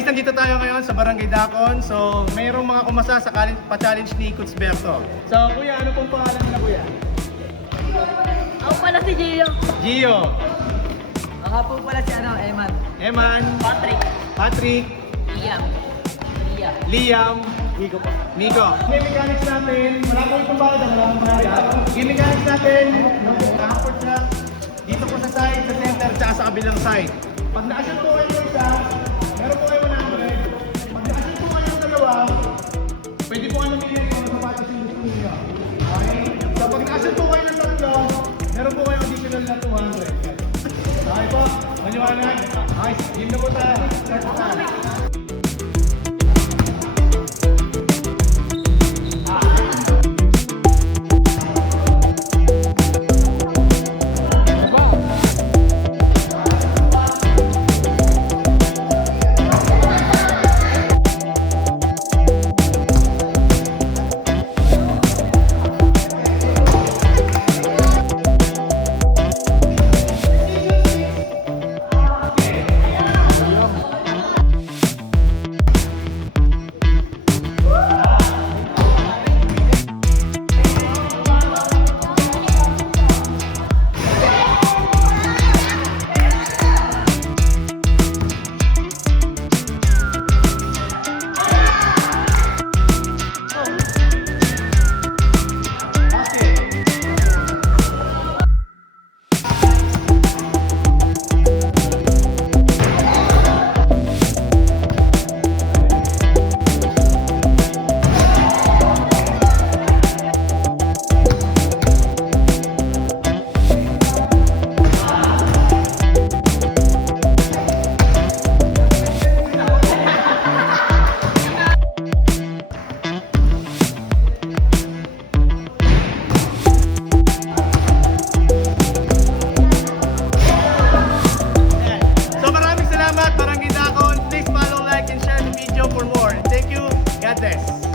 nandito tayo ngayon sa Barangay Dacon. So, mayroong mga kumasa sa pa-challenge ni Coach Berto. So, kuya, ano pong pangalan na kuya? Ako pala si Gio. Gio, Ako po pala si ano, Eman. Eman, Patrick. Patrick, Liam. Liam. Liam, Nico pa. Nico. Game mechanics natin, wala po itong bayad, wala pong bayad. Game mechanics natin, nakaport na dito po sa side, sa center, tsaka sa kabilang side. Pag na-assure po kayo isa, meron po kayo 100. Pag na-assure po kayo ng dalawa, pwede po kayo mamili kung ano sapatos yung gusto niyo. Okay? So pag na-assure po kayo ng tatlo, meron po kayo additional na 200. Okay po, maliwanag. Nice, game na po tayo. success.